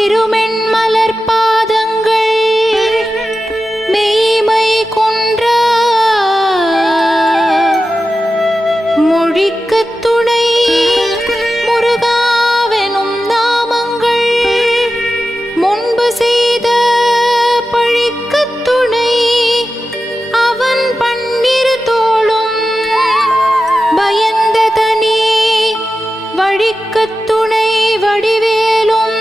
திருமென் மலர் பாதங்கள் மெய்மை கொன்றா மொழிக்கத் துணை முருகாவெனும் நாமங்கள் முன்பு செய்த பழிக்கத் துணை அவன் பன்னிரு தோளும் பயந்த தனி வழிக்கத் துணை வடிவேலும்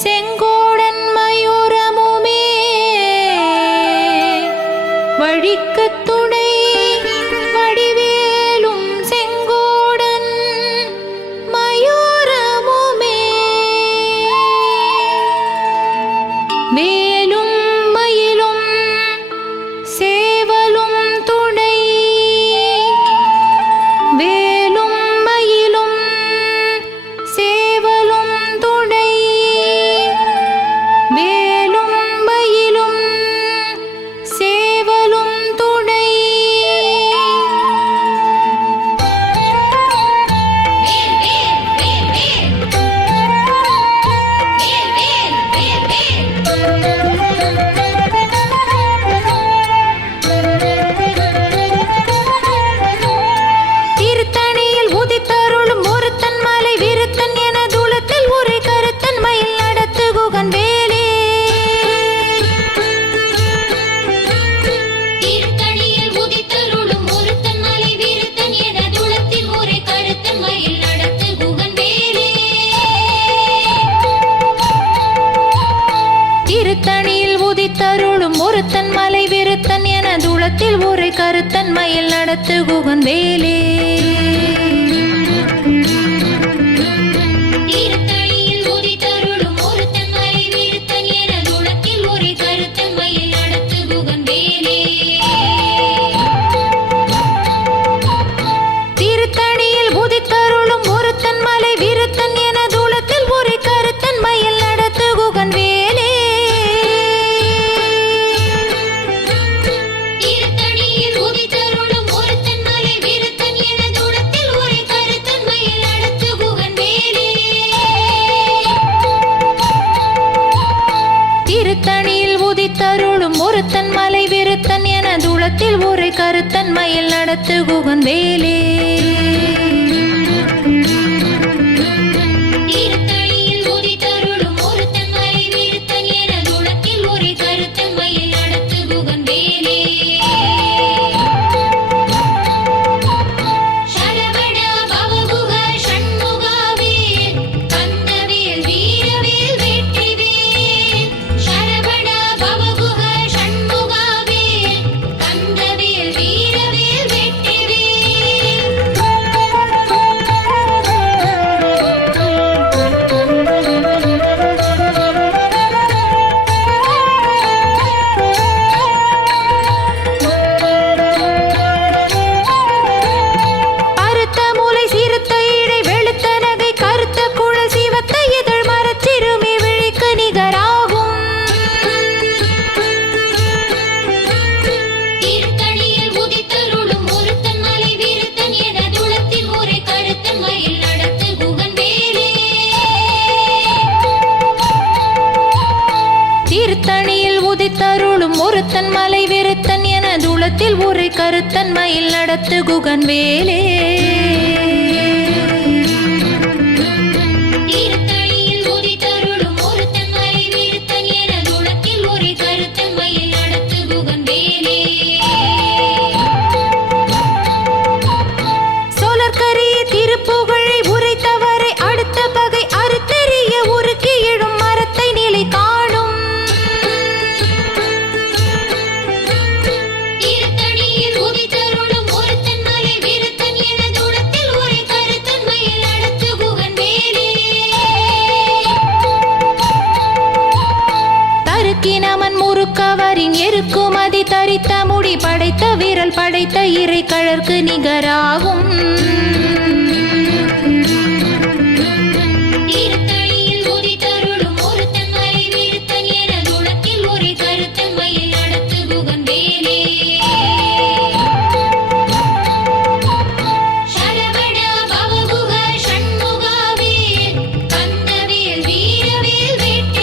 செங்கோடன் மயூரமுமே வழிக்கத் துணை வடிவேலும் செங்கோடன் மயூரமுமே வேலும் மயிலும் சேவலும் துணை வேலும் மயிலும் சேவலும் துணை வேலும் மயிலும் சேவலும் துணை திருத்தணியில் உதித்தருளும் ஒருத்தன் மலை விருத்தன் என தூளத்தில் உரை கருத்தன் மயில் நடத்து குகன் வேலே திருத்தணியில் உதித்தருளும் ஒருத்தன் மலை விருத்தன் என தூளத்தில் உரை கருத்தன் மயில் நடத்து குகன் வேலே திருத்தணியில் உதித்தருளும் ஒருத்தன் மலை விருத்தன் என தூளத்தில் உரை கருத்தன் மயில் நடத்து குகன் வேலே திருத்தணியில் உதித்தருளும் ஒருத்தன் மலை விருத்தன் என தூளத்தில் உரை கருத்தன் மயில் நடத்து குகன் வேலே திருத்தணியில் உதித்தருளும் ஒருத்தன் மலை விருத்தன் என தூளத்தில் உரை கருத்தன் மயில் நடத்து குகன் வேலே திருத்தணியில் உதித்தருளும் ஒருத்தன் மலை விருத்தன் என தூளத்தில் உரை கருத்தன் மயில் நடத்து குகன் வேலே திருத்தணியில் உதித்தருளும் ஒருத்தன் மலை விருத்தன் என தூளத்தில் உரை கருத்தன் மயில் நடத்து குகன் வேலே திருத்தணியில் உதித்தருளும் ஒருத்தன் மலை விருத்தன் என தூளத்தில் உரை கருத்தன் மயில் நடத்து குகன் வேலே சரவண பவகுக ஷண்முகாவேல் கந்தவேல் வீரவேல் வெற்றிவேல் சரவண பவகுக ஷண்முகாவேல் கந்தவேல் வீரவேல் அறுத்த மூலை சிறுத்த இடை வெளுத்த நகை கருத்த குழல் சிவத்த இதழ் மரச்சிறுமி விழிக்கு நிகராகும் திருத்தணியில் உதித்தருளும் ஒருத்தன் மலை விருத்தன் என தூளத்தில் உரை கருத்தன் மயில் நடத்து குகன் வேலே திருத்தணியில் உதித்தருளும் ஒருத்தன் மலை விருத்தன் என தூளத்தில் உரை கருத்தன் மயில் நடத்து குகன் வேலே திருத்தணியில் உதித்தருளும் ஒருத்தன் மலை விருத்தன் என தூளத்தில் உரை கருத்தன் மயில் நடத்து குகன் வேலே சோழர்கரிய திருப்புகழை உரைத்தவரை அடுத்த பகை அறுத்தெறிய உருக்கி எழும் மரத்தை நிலை காணும் திருத்தணியில் உதித்தருளும் ஒருத்தன் மலை விருத்தன் என தூளத்தில் உரை கருத்தன் மயில் நடத்து குகன் வேலே தருக்கினமன் முறுக்கவரின் எருக்குமதி தரித்த முடி படைத்த விரல் படைத்த இறை கழற்கு நிகராகும் திருத்தணியில் உதித்தருளும் ஒருத்தன் மலை விருத்தன் என தூளத்தில் உரை கருத்தன் மயில் நடத்து குகன் வேலே சரவண பவகுக ஷண்முகாவேல் கந்தவேல் வீரவேல்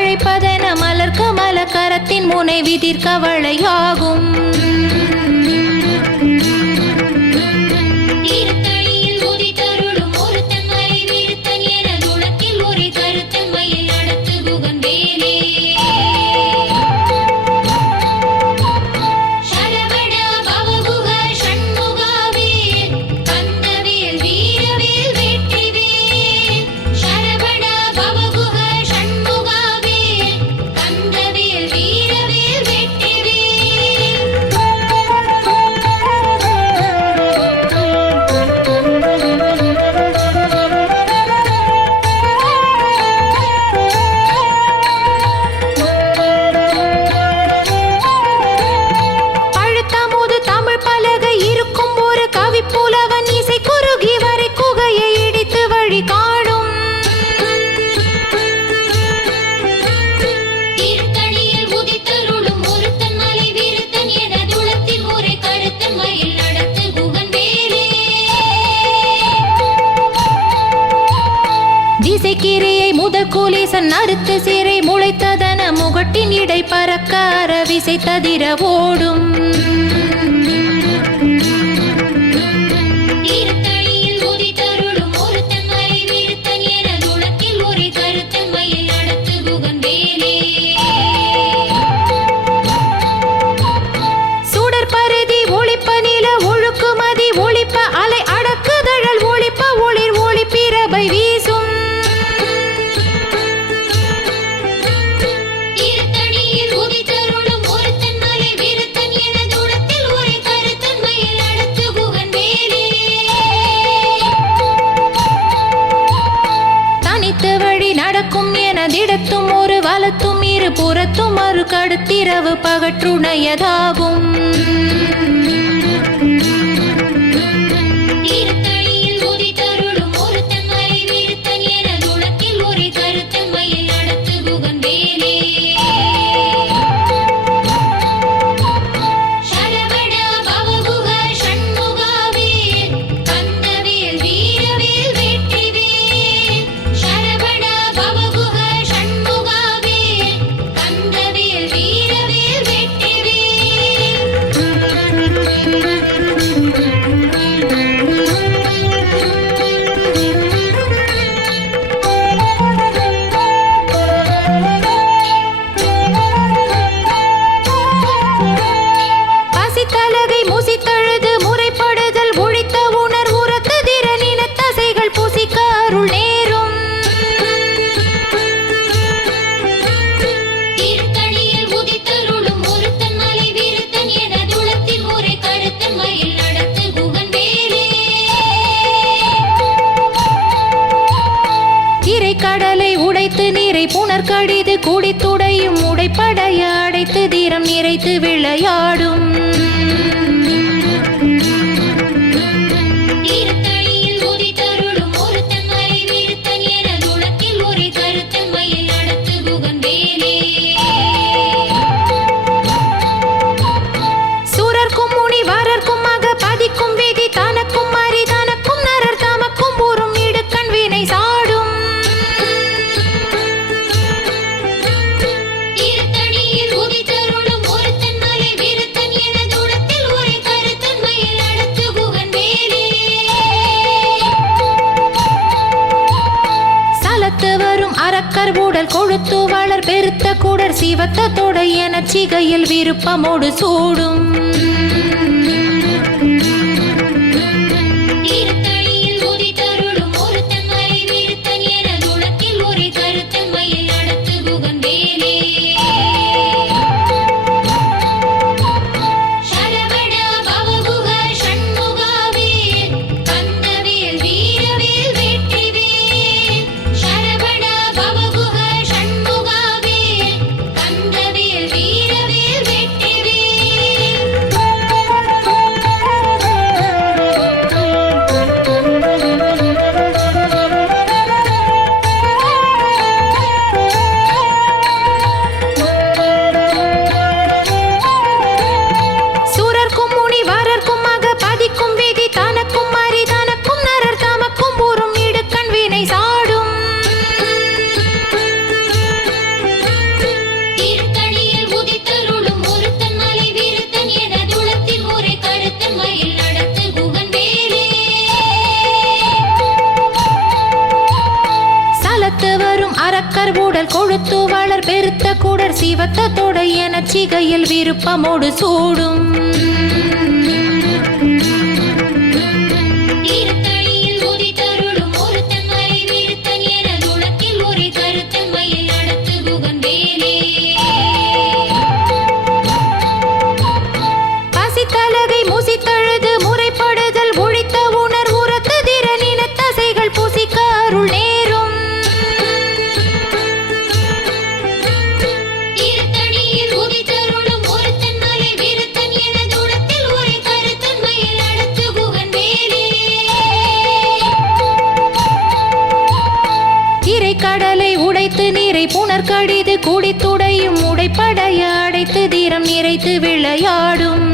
அழைப்பதென மலர் கமல கரத்தின் முனை விதிர் கவளையாகும். தீர்த்தணியில் உதித்தருளும் ஒருத்தன் மறைவிருத்தன் எனது உலகில் ஒரே கருத்தம்மையில் நடத்து குகன் வேலே. சரவண பவகுக ஷண்முகாவேல் கந்தவேல் வீரவேல் வெற்றிவேல். சரவண பவகுக ஷண்முகாவேல் கந்தவேல் வீரவேல் வெற்றிவேல். பழுத்தமுது தமிழ் பலகை இருக்கும் ஒரு கவி புலவன் இசை குறுகி வரை குகையை இடித்து வழி காணும். தீர்த்தணியில் உதித்தருளும் ஒருத்தன் மலைவிருத்தன் எனது உலகில் ஒரே கருத்தம்மையில் நடத்து குகன் வேலே. திசைக்கிரியை முதல் கூலிசன் அறுத்து சிறை முளைத்ததன முகட்டின் இடை பறக்க அரவிசை ததிர ஓடும். தீர்த்தணியில் உதித்தருளும் ஒருத்தன் மலைவிருத்தன் எனது உலகில் ஒரே கருத்தம்மையில் நடத்து குகன் வேலே. சுடர் பருதி ஒளிப்ப நில ஒழுக்குமதி ஒளிப்ப அலை அடக்குதழல் ஒளிப்ப ஒளிர் ஒளி பிரபை வீசும். தீர்த்தணியில் உதித்தருளும் ஒருத்தன் மலைவிருத்தன் எனது உலகில் ஒரே கருத்தம்மையில் நடத்து குகன் வேலே. தனித்து வழி நடக்கும் எனதிடத்தும் ஒரு வலத்தும் இரு புறத்தும் மறு கடுத்திரவு பகற்றுணையதாகும். தீர்த்தணியில் உதித்தருளும் ஒருத்தன் மறைவிருத்தன் எனது உலகில் ஒரே கருத்தம்மையில் நடத்து குகன் வேலே. சரவண பவகுக ஷண்முகாவேல் கந்தவேல் வீரவேல் வெற்றிவேல். சரவண பவகுக ஷண்முகாவேல் கந்தவேல் வீரவேல் வெற்றிவேல். பசித்தலகை முசித்தழுது முறைப்படுதல் ஒழித்த உணர் உரத்து திறனின தசைகள் புசிக்க அருள் நேரும். தீர்த்தணியில் உதித்தருளும் ஒருத்தன் மலைவிருத்தன் எனது உலகில் ஒரே கருத்தம்மையில் நடத்து குகன் வேலே. திரை கடலை உடைத்து நீரை புனர்கடிது குடித்துடையும் உடைப்படைய அடைத்து தீரம் நிறைத்து விளையாடும். தீர்த்தணியில் உதித்தருளும் ஒருத்தன் மறைவிருத்தன் எனது உலகில் ஒரே கருத்தம்மையில் நடத்து குகன் வேலே. சூரர்க்கும் முனிவரர்க்கும் மக பதிக்கும் விதி தனக்கும் மறி தனக்கும் நரர் தமக்கும் ஊரும் இடுக்கண் வினை சாடும். தீர்த்தணியில் உதித்தருளும் ஒருத்தன் மலைவிருத்தன் எனது உலகில் ஒரே கருத்தம்மையில் நடத்து குகன் வேலே. சலத்து வரும் அரக்கர் உடல் கொழுத்து வளர் பெருத்த குடர் சிவத்த தொடை எனச் சிகையில் விருப்பமோடு சூடும். தீர்த்தணியில் உதித்தருளும் ஒருத்தன் மறைவிருத்தன் எனது உலகில் ஒரே கருத்தம்மையில் நடத்து குகன் வேலே. சரவண பவகுக ஷண்முகாவேல் கந்தவேல் வீரவேல் வெற்றிவேல். சரவண பவகுக ஷண்முகாவேல் கந்தவேல் வீரவேல் வெற்றிவேல். சிவத்த தொடை என சிகையில் விருப்பமோடு சூடும் தீர்த்தடியில் உதித்தருளும் ஒருத்தன் மறைவிருத்தன் எனது உலகில் ஒரே கருத்தன்மையில் நடத்து குகன் வேலே பசித்தலகை முசித்தழுது முறைப்படுதல் ஒழித்த உணர் உரத்து திறனின தசைகள் புசிக்க அருள் நேரும் தீர்த்தடியில் உதித்தருளும் ஒருத்தன் மறைவிருத்தன் எனது உலகில் ஒரே கருத்தன்மையில் நடத்து குகன் வேலே திரைக்கடலை உடைத்து நீரை புனர்கடிது குடித்துடையும் உடைப்படைய அடைத்து தீரம் நிறைத்து விளையாடும்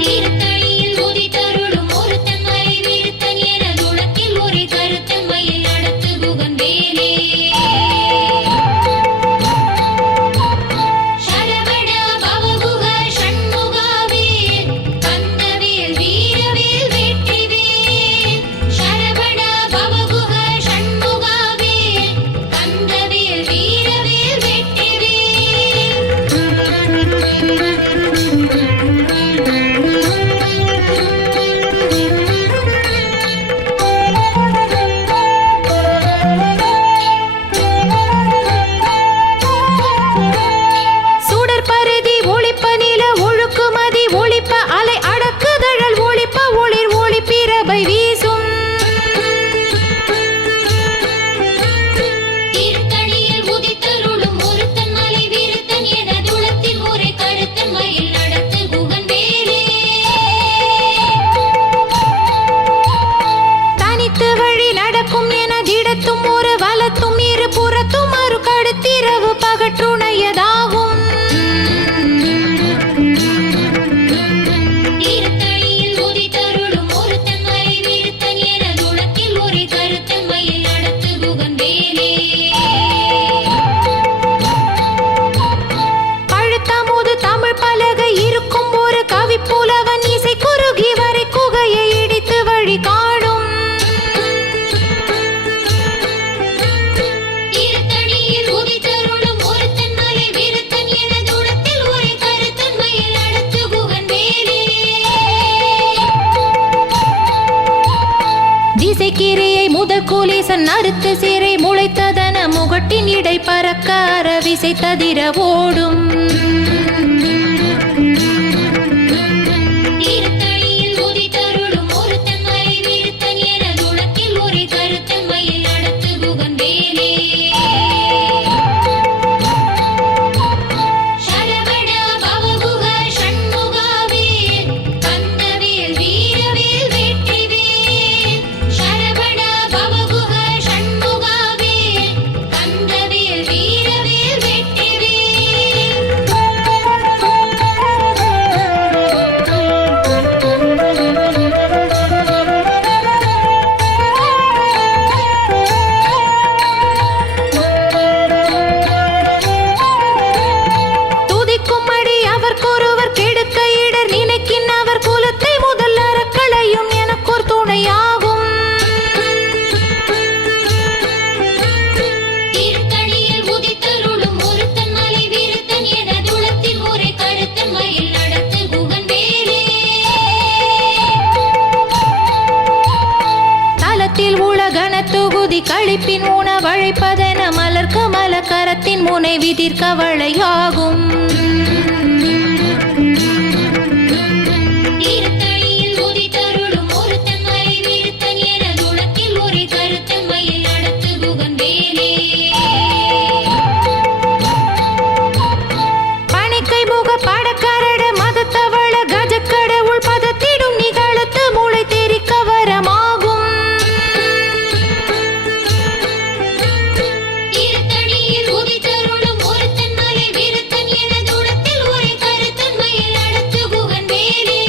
தீர்த்தடியில் உதித்தருளும் ஒருத்தன் மறைவிருத்தன் எனது உலகில் ஒரே கருத்தன்மையில் நடத்து குகன் வேலே சரவண பவகுக ஷண்முகாவேல் கந்தவேல் வீரவேல் வெற்றிவேல் சரவண பவகுக ஷண்முகாவேல் கந்தவேல் வீரவேல் வெற்றிவேல் சுடர் பருதி ஒளிப்ப நில ஒழுக்குமதி ஒளிப்ப அலை அடக்குதழல் ஒளிப்ப ஒளிர் ஒளி பிரபை வீசும் தீர்த்தடியில் உதித்தருளும் ஒருத்தன் மறைவிருத்தன் எனது உலகில் ஒரே கருத்தன்மையில் நடத்து குகன் வேலே தனித்து வழி நடக்கும் என திடத்தும் ஒரு வலத்தும் இரு புறத்தும் மறு கடுத்திரவு பகற்றுணையதாகும் தீர்த்தடியில் உதித்தருளும் ஒருத்தன் மறைவிருத்தன் எனது உலகில் ஒரே கருத்தன்மையில் நடத்து குகன் வேலே பழுத்தமுது தமிழ் பலகை இருக்கும் ஒரு கவி புலவன் இசை குறுகி வரை குகையை இடித்து வழி காடும் தீர்த்தடியில் உதித்தருளும் ஒருத்தன் மறைவிருத்தன் எனது உலகில் ஒரே கருத்தன்மையில் நடத்து குகன் வேலே திசைக்கிரியை முதல் கூலிசன் அறுத்து சிறை முளைத்ததன முகட்டின் இடை பறக்க அரவிசை ததிர ஓடும் தீர்த்தடியில் உதித்தருளும் ஒருத்தன் மறைவிருத்தன் எனது உலகில் ஒரே கருத்தன்மையில் நடத்து குகன் வேலே சரவண பவகுக ஷண்முகாவேல் கந்தவேல் வீரவேல் வெற்றிவேல் சரவண பவகுக ஷண்முகாவேல் கந்தவேல் வீரவேல் வெற்றிவேல் துதிக்கும் அடி அவர்க்கொருவர் கெடுக்க இடர் நினைக்கின் அவர் குலத்தை முதல் அறக்களையும் எனக்கோர் துணையாகும் தீர்த்தடியில் உதித்தருளும் ஒருத்தன் மறைவிருத்தன் எனது உலகில் ஒரே கருத்தன்மையில் நடத்து குகன் வேலே தலத்தில் உலகன தொகுதி கழிப்பின் உணவழைப்பதென மலர்க்க மலக்கரத்தின் முனை விதிர்க்க வளையாகும் தீர்த்தடியில் உதித்தருளும் ஒருத்தன் மறைவிருத்தன் எனது உலகில் ஒரே கருத்தன்மையில் நடத்து குகன் வேலே பணிக்கை முக படக்கரட மதத்தவள கஜக்கடவுள் பதத்திடும் நிகழத்து மூளை தெரிக்க வரமாகும் தீர்த்தடியில் உதித்தருளும் ஒருத்தன் மறைவிருத்தன் எனது உலகில் ஒரே கருத்தன்மையில் நடத்து குகன் வேலே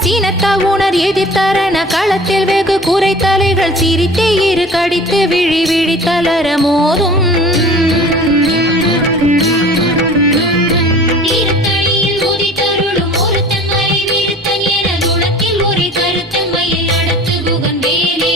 சீனத்த உணர் எதிர்த்தரண களத்தில் வெகு குறைத்தலைகள் சிரித்தே இரு கடித்து விழி விழி தளர மோதும் தீர்த்தடியில் உதித்தருளும் ஒருத்தன் மறைவிருத்தன் எனது உலகில் ஒரே கருத்தன்மையில் நடத்து குகன் வேலே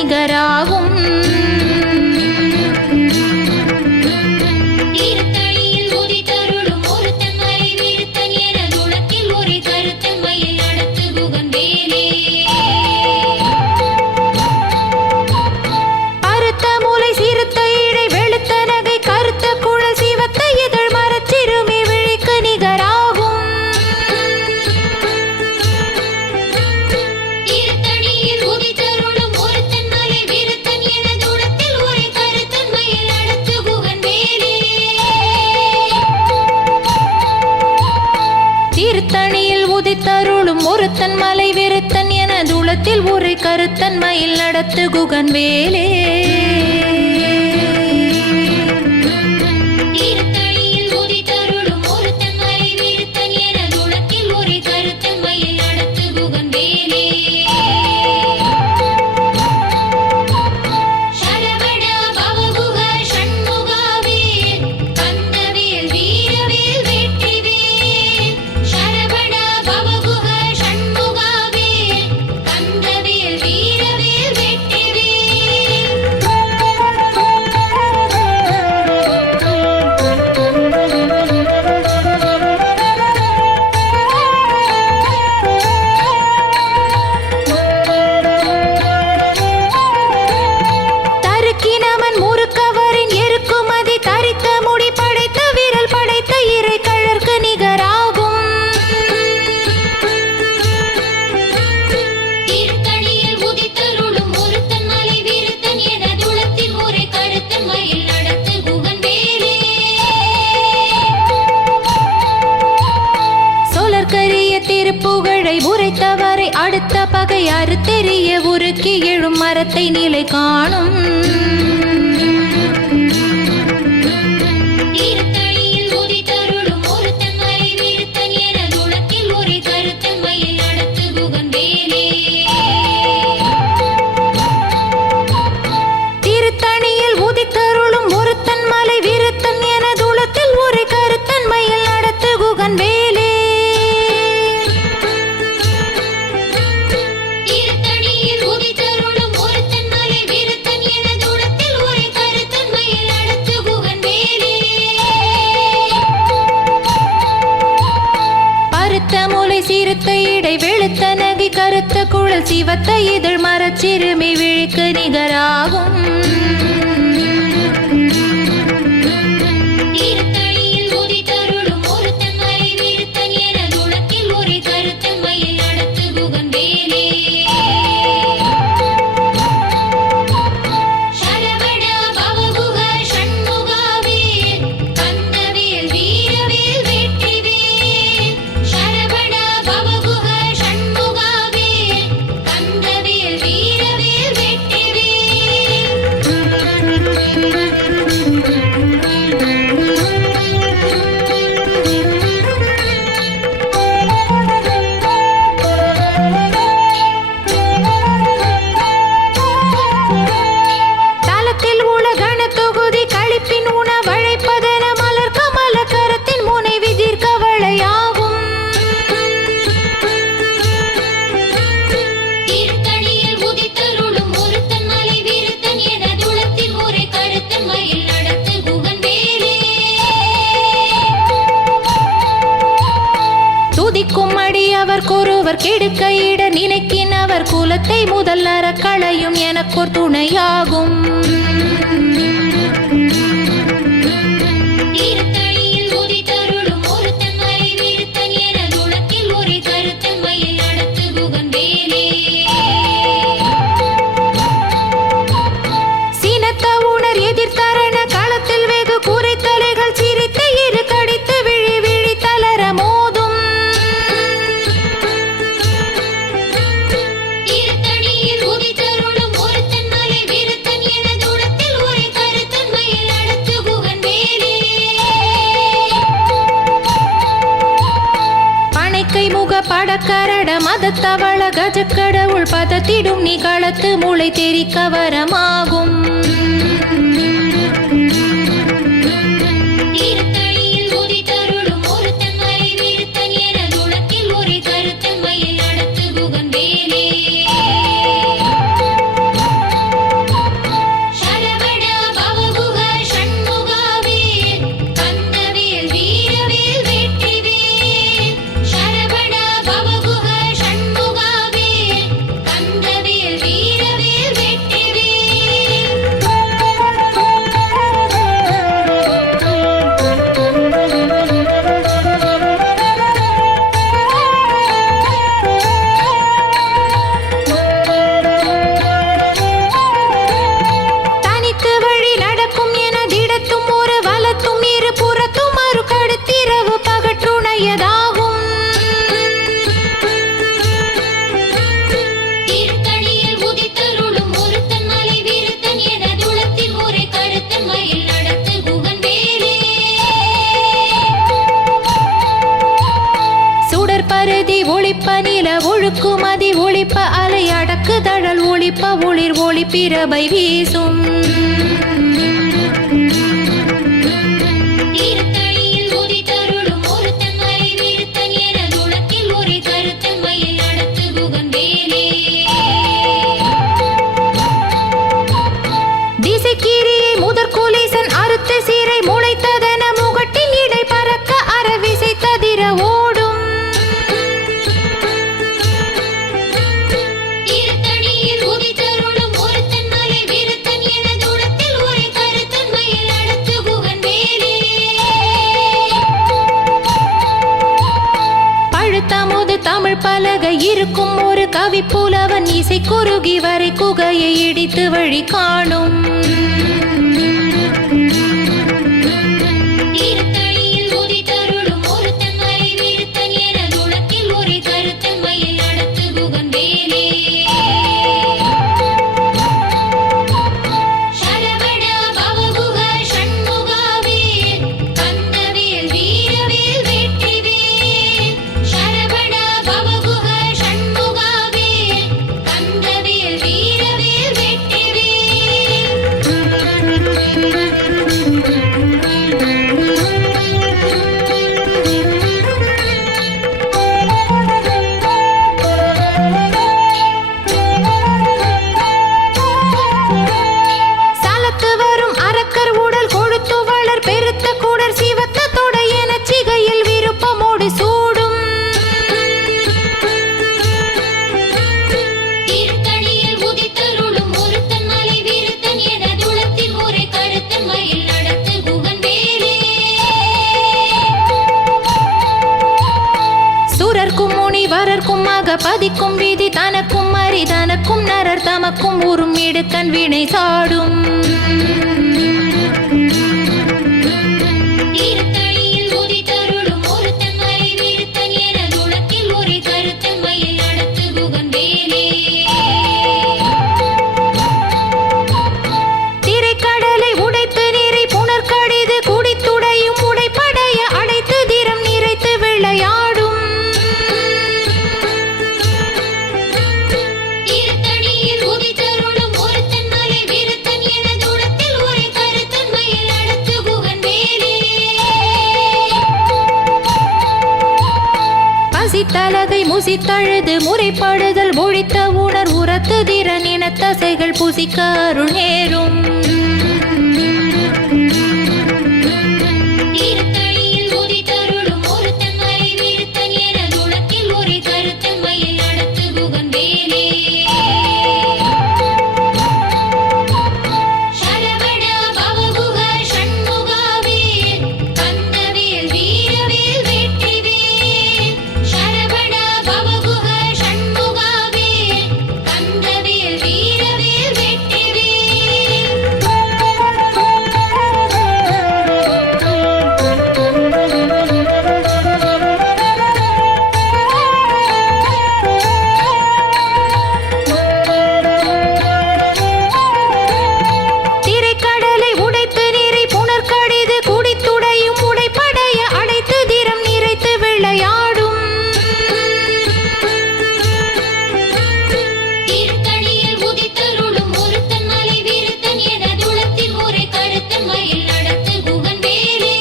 நிகராகும். தீர்த்தணியில் உதித்தருளும் ஒருத்தன் மறைவிருத்தன் எனது உலகில் ஒரே கருத்தன்மையில் நடத்து குகன் வேலே. அறுத்த மூலை சிறுத்த இடை வெளுத்த நகை கருத்த குழல் சிவத்த இதழ் மரச்சிறுமி விழிக்கு நிகராகும். தீர்த்தணியில் உதித்தருளும் ஒருத்தன் மறைவிருத்தன் எனது உலகில் ஒரே கருத்தன்மையில் நடத்து குகன் வேலே. தீர்த்தணியில் உதித்தருளும் ஒருத்தன் மலை விருத்தன் என துளத்தில் உரை கருத்தன்மையில் நடத்து குகன் வேலே. தீர்த்தணியில் உதித்தருளும் ஒருத்தன் மறைவிருத்தன் எனது உலகில் ஒரே கருத்தன்மையில் நடத்து குகன் வேலே. சரவண பவகுக ஷண்முகாவேல் கந்தவேல் வீரவேல் வெற்றிவேல். சரவண பவகுக ஷண்முகாவேல் கந்தவேல் வீரவேல் வெற்றிவேல். தருக்கினவன் முறுக்கவரின் எருக்குமதி தரித்த முடி படைத்த விரல் படைத்த இறை கழற்கு நிகராகும். தீர்த்தணியில் உதித்தருளும் ஒருத்தன் மலைவிருத்தன் எனது உலகில் ஒரே கருத்தன்மையில் நடத்து குகன் வேலே. சொலற்கரிய திருப்புகழை உரைத்தவரை அடுத்த பகை அறுத்தெறிய உருக்கி எழும் மரத்தை நிலை காணும். தீர்த்தணியில் உதித்தருளும் ஒருத்தன் மறைவிருத்தன் எனது உலகில் ஒரே கருத்தன்மையில் நடத்து குகன் வேலே. திருத்தணியில் உதித்தருளும் ஒருத்தன் மலை விருத்தன் என துளத்தில் ஒரு கருத்தன்மையில் நடத்து குகன் வேலே. தீர்த்தணியில் உதித்தருளும் ஒருத்தன் மறைவிருத்தன் எனது உலகில் ஒரே கருத்தன்மையில் நடத்து குகன் வேலே. பருத்த முலை சிறுத்த இடை வெளுத்த நகை கருத்த குழல் சிவத்த இதழ் மரச்சிறுமி விழிக்கு நிகராகும். தீர்த்தணியில் உதித்தருளும் ஒருத்தன் மறைவிருத்தன் எனது உலகில் ஒரே கருத்தன்மையில் நடத்து குகன் வேலே. சரவண பவகுக ஷண்முகாவேல் கந்தவேல் வீரவேல் வெற்றிவேல். சரவண பவகுக ஷண்முகாவேல் கந்தவேல் வீரவேல் வெற்றிவேல். தலத்தில் உலகண தொகுதி கழிப்பின் உணவழைப்பதென மலர் கமல கரத்தின் முனை விதிர் கவளையாகும். தீர்த்தணியில் உதித்தருளும் ஒருத்தன் மலைவிருத்தன் எனது உலகில் ஒரே கருத்தன்மையில் நடத்து குகன் வேலே. துதிக்கும் அடியவர் கொருவர் கெடுக்கையிட நினைக்கினவர் குலத்தை முதல் அறக்களையும் எனக்கோர் துணையாகும். தீர்த்தணியில் உதித்தருளும் ஒருத்தன் மறைவிருத்தன் எனது உலகில் ஒரே கருத்தன்மையில் நடத்து குகன் வேலே. சினத்த உணர் எதிர்த்தரண களத்தில் வெகு குறைத்தலைகள் சிரித்து இரு கடித்து விழி விழி தளர மோதும். தீர்த்தணியில் உதித்தருளும் ஒருத்தன் மலைவிருத்தன் எனது உலகில் ஒரே கருத்தன்மையில் நடத்து குகன் வேலே. பனைக்கை முக படக்கரட மதத்தவள கஜக்கடவுள் பதத்திடும் நிகழத்து முளை தெரிக்க வரமாகும். தீர்த்தணியில் உதித்தருளும் ஒருத்தன் மறைவிருத்தன் எனது உலகில் ஒரே கருத்தன்மையில் நடத்து குகன் வேலே. பிரபை வீசும். தீர்த்தடியில் உதித்தருளும் ஒருத்தன் அறிவிருத்தன் எனது உலகில் ஒரே கருத்தன்மையில் நடத்து குகன் வேலே. திசைக்கீரியை முதற்குலேசன் அறுத்த சீரை முளைத்ததன முகட்டின் இடை பறக்க அறவிசை ததிர ஓடும். தீர்த்தடியில் உதித்தருளும் ஒருத்தன் அறிவிருத்தன் எனது உலகில் ஒரே கருத்தன்மையில் நடத்து குகன் வேலே. பழுத்தமுது தமிழ் பலகை இருக்கும் ஒரு கவி புலவன் இசை குறுகி வரை குகையை இடித்து வழி காணும். தீர்த்தடியில் உதித்தருளும் ஒருத்தன் அறிவிருத்தன் எனது உலகில் ஒரே கருத்தன்மையில் நடத்து குகன் வேலே. சரவண பவகுக ஷண்முகாவேல் கந்தவேல் வீரவேல் வெற்றிவேல். சரவண பவகுக ஷண்முகாவேல் கந்தவேல் வீரவேல் வெற்றிவேல். சாலத்து வரும் அரக்கர் உடல் கொழுத்து வளர் பெருத்த கூடர் சிவத்த தொடை என சிகையில் விருப்பமோடு சூடும். தீர்த்தடியில் உதித்தருளும் ஒருத்தன் அறிவிருத்தன் எனது உலகில் ஒரே கருத்தன்மையில் நடத்து குகன் வேலே. சுரர்க்கும் முனிவரர்க்கும் பதிக்கும் விதி தனக்கும் அரிதனக்கும் நரர் தமக்கும் உறும் இடுக்கண் வினை சாடும். தீர்த்தடியில் உதித்தருளும் ஒருத்தன் அறிவிருத்தன் எனது உலகில் ஒரே கருத்தன்மையில் நடத்து குகன் வேலே. திரைக்கடலை உடைத்து நீரை புனர்கடிது குடித்துடையும் உடைப்படைய அடைத்து திறம் நிறைத்து விளையாடும். தீர்த்தடியில் உதித்தருளும் ஒருத்தன் அறிவிருத்தன் எனது உலகில் ஒரே கருத்தன்மையில் நடத்து குகன் வேலே. பசித்தலகை முசித்தழுது முறைப்படுதல் ஒழித்த உணர் உரத்து திறன் என தசைகள் புசிக்க அருள் நேரும். தீர்த்தடியில் உதித்தருளும் ஒருத்தன் அறிவிருத்தன் எனது உலகில் ஒரே கருத்தன்மையில் நடத்து குகன் வேலே. சரவண பவகுக ஷண்முகாவேல் கந்தவேல் வீரவேல் வெற்றிவேல். சரவண பவகுக ஷண்முகாவேல் கந்தவேல் வீரவேல் வெற்றிவேல். திரைக்கடலை உடைத்து நீரை புனர்கடிது குடித்துடையும் உடைப்படைய அடைத்து திறம் நிறைத்து விளையாடும். தீர்த்தடியில் உதித்தருளும் ஒருத்தன் அறிவிருத்தன் எனது உலகில் ஒரே கருத்தன்மையில் நடத்து குகன் வேலே.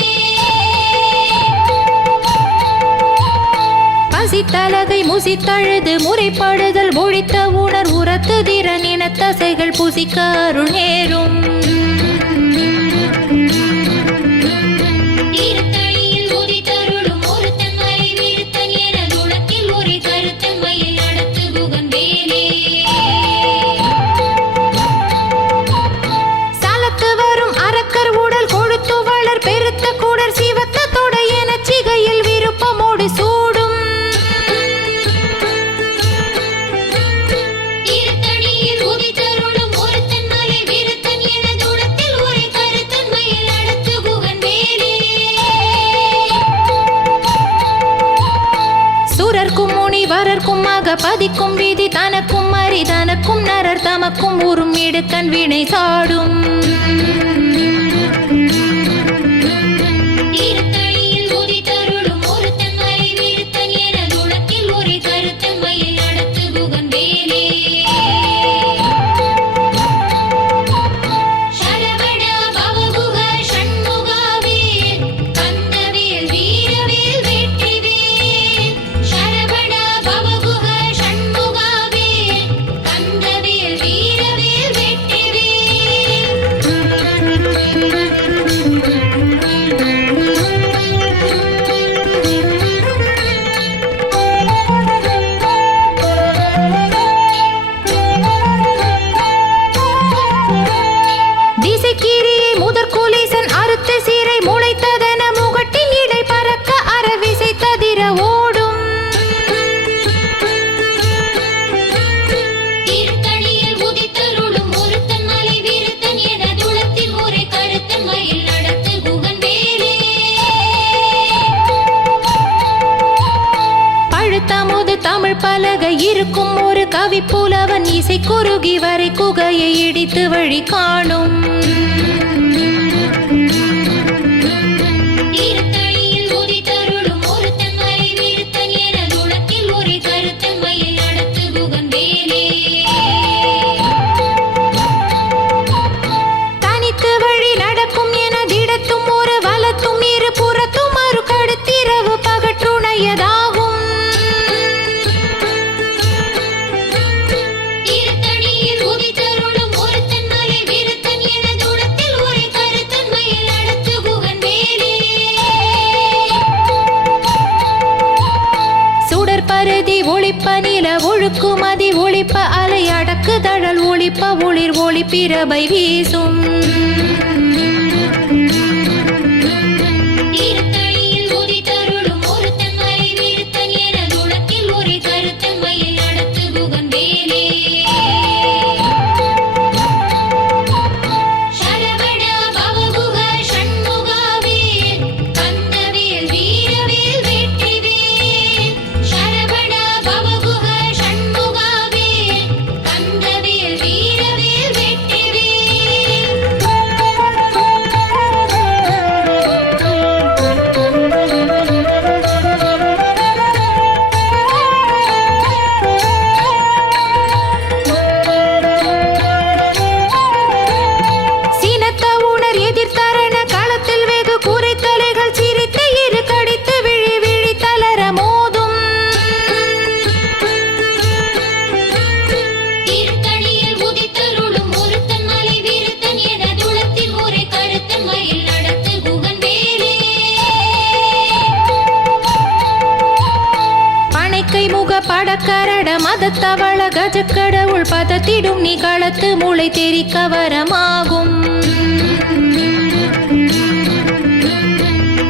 பசித்தலகை முசித்தழுது முறைப்படுதல் ஒழித்த உணர் உரத்து திறன் என தசைகள் புசிக்க அருள் நேரும். தீர்த்தடியில் உதித்தருளும் ஒருத்தன் அறிவிருத்தன் எனது உலகில் ஒரே கருத்தன்மையில் நடத்து குகன் வேலே. சாலத்து வரும் அரக்கர் உடல் கொழுத்து வளர் பெருத்த கூடர் சிவத்த தொடை என சிகையில் விருப்பமோடு சூடும். தீர்த்தடியில் உதித்தருளும் ஒருத்தன் அறிவிருத்தன் எனது உலகில் ஒரே கருத்தன்மையில் நடத்து குகன் வேலே. சுரர்க்கும் முனிவரர்க்கும் பதிக்கும் விதி தனக்கும் அரிதனக்கும் நரர் தமக்கும் உறும் இடுக்கண் வினை சாடும். தீர்த்தடியில் உதித்தருளும் ஒருத்தன் அறிவிருத்தன் எனது உலகில் ஒரே கருத்தன்மையில் நடத்து குகன் வேலே. இசை குறுகி வரை குகையை இடித்து வழி காணும். தீர்த்தடியில் உதித்தருளும் ஒருத்தன் மறைவிருத்தன் எனது உலகில் ஒரே கருத்தன்மையை நடத்து குகன் வேலே. தனித்து வழி நடக்கும் எனதிடத்தும் ஒரு வலத்தும் இரு புறத்தும் மறு கடுத்திரவு பகற்றுணையதாகும். தீர்த்தடியில் உதித்தருளும் ஒருத்தன் மறைவிருத்தன் எனது உலகில் ஒரே கருத்தன்மையை நடத்து குகன் வேலே. சுடற்பருதி ஒளிப்ப நில ஒழுக்குமதி ஒளிப்ப அலை அடக்கு தழல் ஒளிப்ப ஒளிர் ஒளிப்பிரபை வீசும். தீர்த்தடியில் உதித்தருளும் ஒருத்தன் மறைவிருத்தன் எனது உலகில் ஒரே கருத்தன்மையை நடத்து குகன் வேலே. சரவண பவகுக ஷண்முகவேல் கந்தவேல் வீரவேல் வெற்றிவேல். சரவண பவகுக ஷண்முகவேல் கந்தவேல் வீரவேல் வெற்றிவேல். சீனத்த உணர் எதிர்த்தரண களத்தில் வெகு குறைத்தலைகள் சிரித்து இரு கடித்து விழி விழி தளர மோதும். தீர்த்தடியில் உதித்தருளும் ஒருத்தன் மறைவிருத்தன் எனது உலகில் ஒரே கருத்தன்மையில் நடத்து குகன் வேலே. பனைக்கை முக படக்கரட மதத்தவள கஜக்கடவுள் பதத்திடும் நிகழத்து முளை தெரி கவரமாகும்.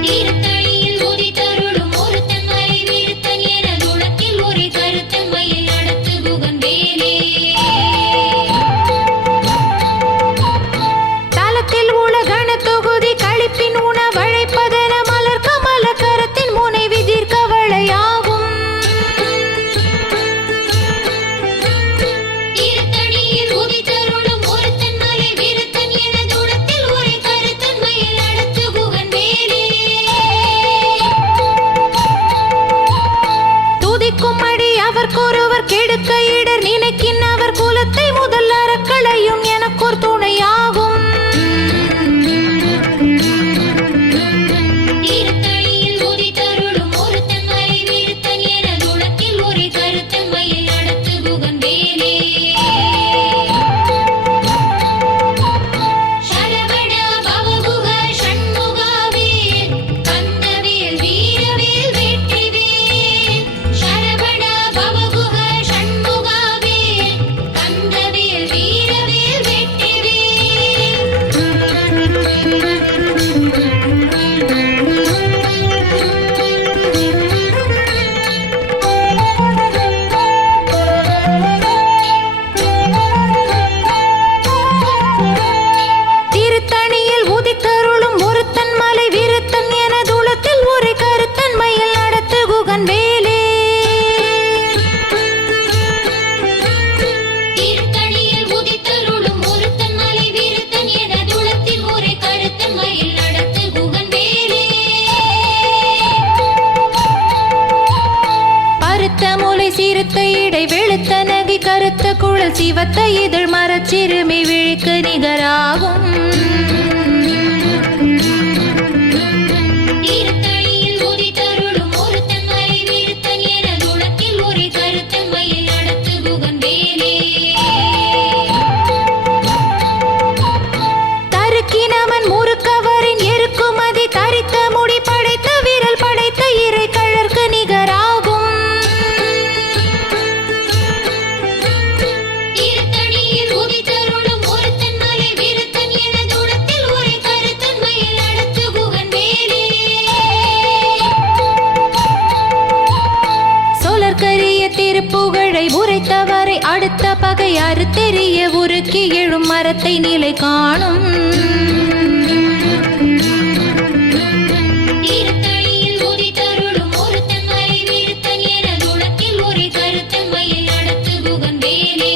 தீர்த்தடியில் உதித்தருளும் ஒருத்தன் மறைவிருத்தன் எனது உலகில் ஒரே கருத்தன்மையில் நடத்து குகன் வேலே. தலத்தில் உலகண தொகுதி கழிப்பின் உணவழைப்பதென மலர் கமல கரத்தின் முனை விதிர் கவளையாகும். தீர்த்தடியில் உதித்தருளும் ஒருத்தன் மறைவிருத்தன் எனது உலகில் ஒரே கருத்தன்மையில் நடத்து குகன் வேலே. துதிக்கும் அடி அவர்க்கொருவர் கெடுக்க இடர் நினைக்கின் அவர் குலத்தை முதல் அறக்களையும் எனக்கொரு துணையாகும். தீர்த்தடியில் உதித்தருளும் ஒருத்தன் மறைவிருத்தன் எனது உலகில் ஒரே கருத்தன்மையில் நடத்து குகன் வேலே. சரவண பவகுக ஷண்முகவேல் கந்தவேல் வீரவேல் வெற்றிவேல். சரவண பவகுக ஷண்முகவேல் கந்தவேல் வீரவேல் வெற்றிவேல். திருத்தணியில் உதித்தருளும் ஒருத்தன் மலை விருத்தன் எனது உலத்தில் ஒரே கருத்தன்மையில் நடத்து குகன் வேலே. தீர்த்தடியில் உதித்தருளும் ஒருத்தன் மறைவிருத்தன் எனது உலகில் ஒரே கருத்தன்மையில் நடத்து குகன் வேலே. பருத்த முலை சிறுத்த இடை வெளுத்த நகை கருத்த குழல் சிவத்த இதழ் மரச்சிறுமி விழிக்கு நிகராகும். தீர்த்தடியில் உதித்தருளும் ஒருத்தன் மறைவிருத்தன் எனது உலகில் ஒரே கருத்தன்மையில் நடத்து குகன் வேலே. தருக்கினவன் முறுக்கவரின் எருக்குமதி தரித்த முடி படைத்த விரல் படைத்த இறை கழற்கு நிகராகும். தீர்த்தடியில் உதித்தருளும் ஒருத்தன் மறைவிருத்தன் எனது உலகில் ஒரே கருத்தன்மையில் நடத்து குகன் வேலே. சொலற்கரிய திருப்புகழை உரைத்தவரை அடுத்த பகை அறுத்தெறிய உருக்கி எழும் மரத்தை நிலை காணும். தீர்த்தடியில் உதித்தருளும் ஒருத்தன் மறைவிருத்தன் எனது உலகில் ஒரே கருத்தன்மையில் நடத்து குகன் வேலே.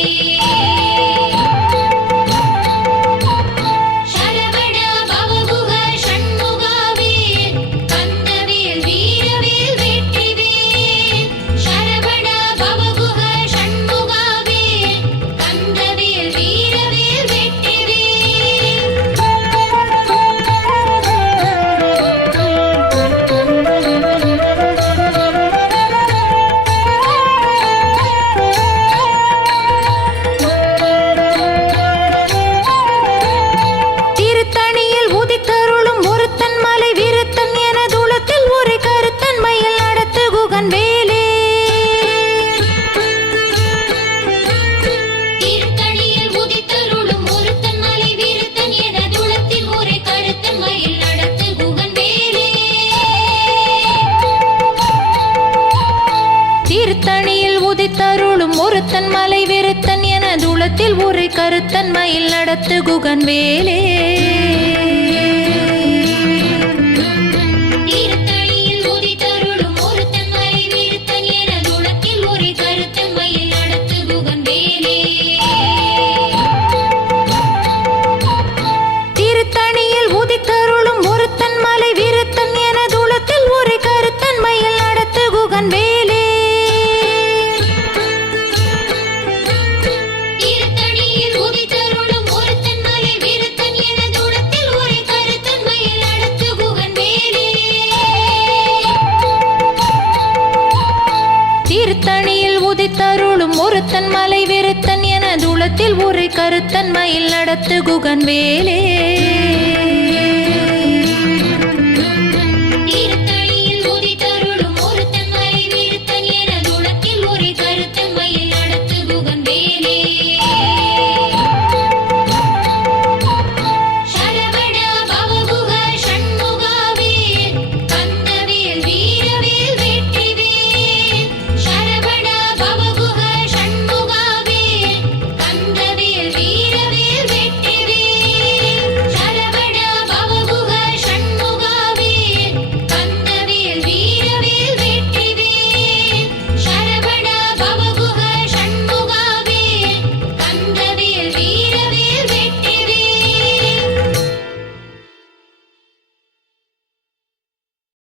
குகன் வேலே. தீர்த்தணியில் உதித்தருளும் ஒருத்தன் மலை விருத்தன் எனது உலகில் ஒரே கருத்தன் மயில் நடத்து குகன் வேலே. திருத்தணியில் உதித்தருளும் ஒருத்தன் மலை விருத்தன் எனது உலத்தில் ஒரு கருத்தன் மயில் நடத்து குகன் வேலே. தீர்த்தணியில் உதித்தருளும் ஒருத்தன் மலை விருத்தன் எனது உலகில் ஒரே கருத்தன் மயில் நடத்து குகன் வேலே. திருத்தணியில் உதித்தருளும் ஒருத்தன் மலை விருத்தன் எனது உலத்தில் ஒரு கருத்தன் மயில் நடத்து குகன் வேலே.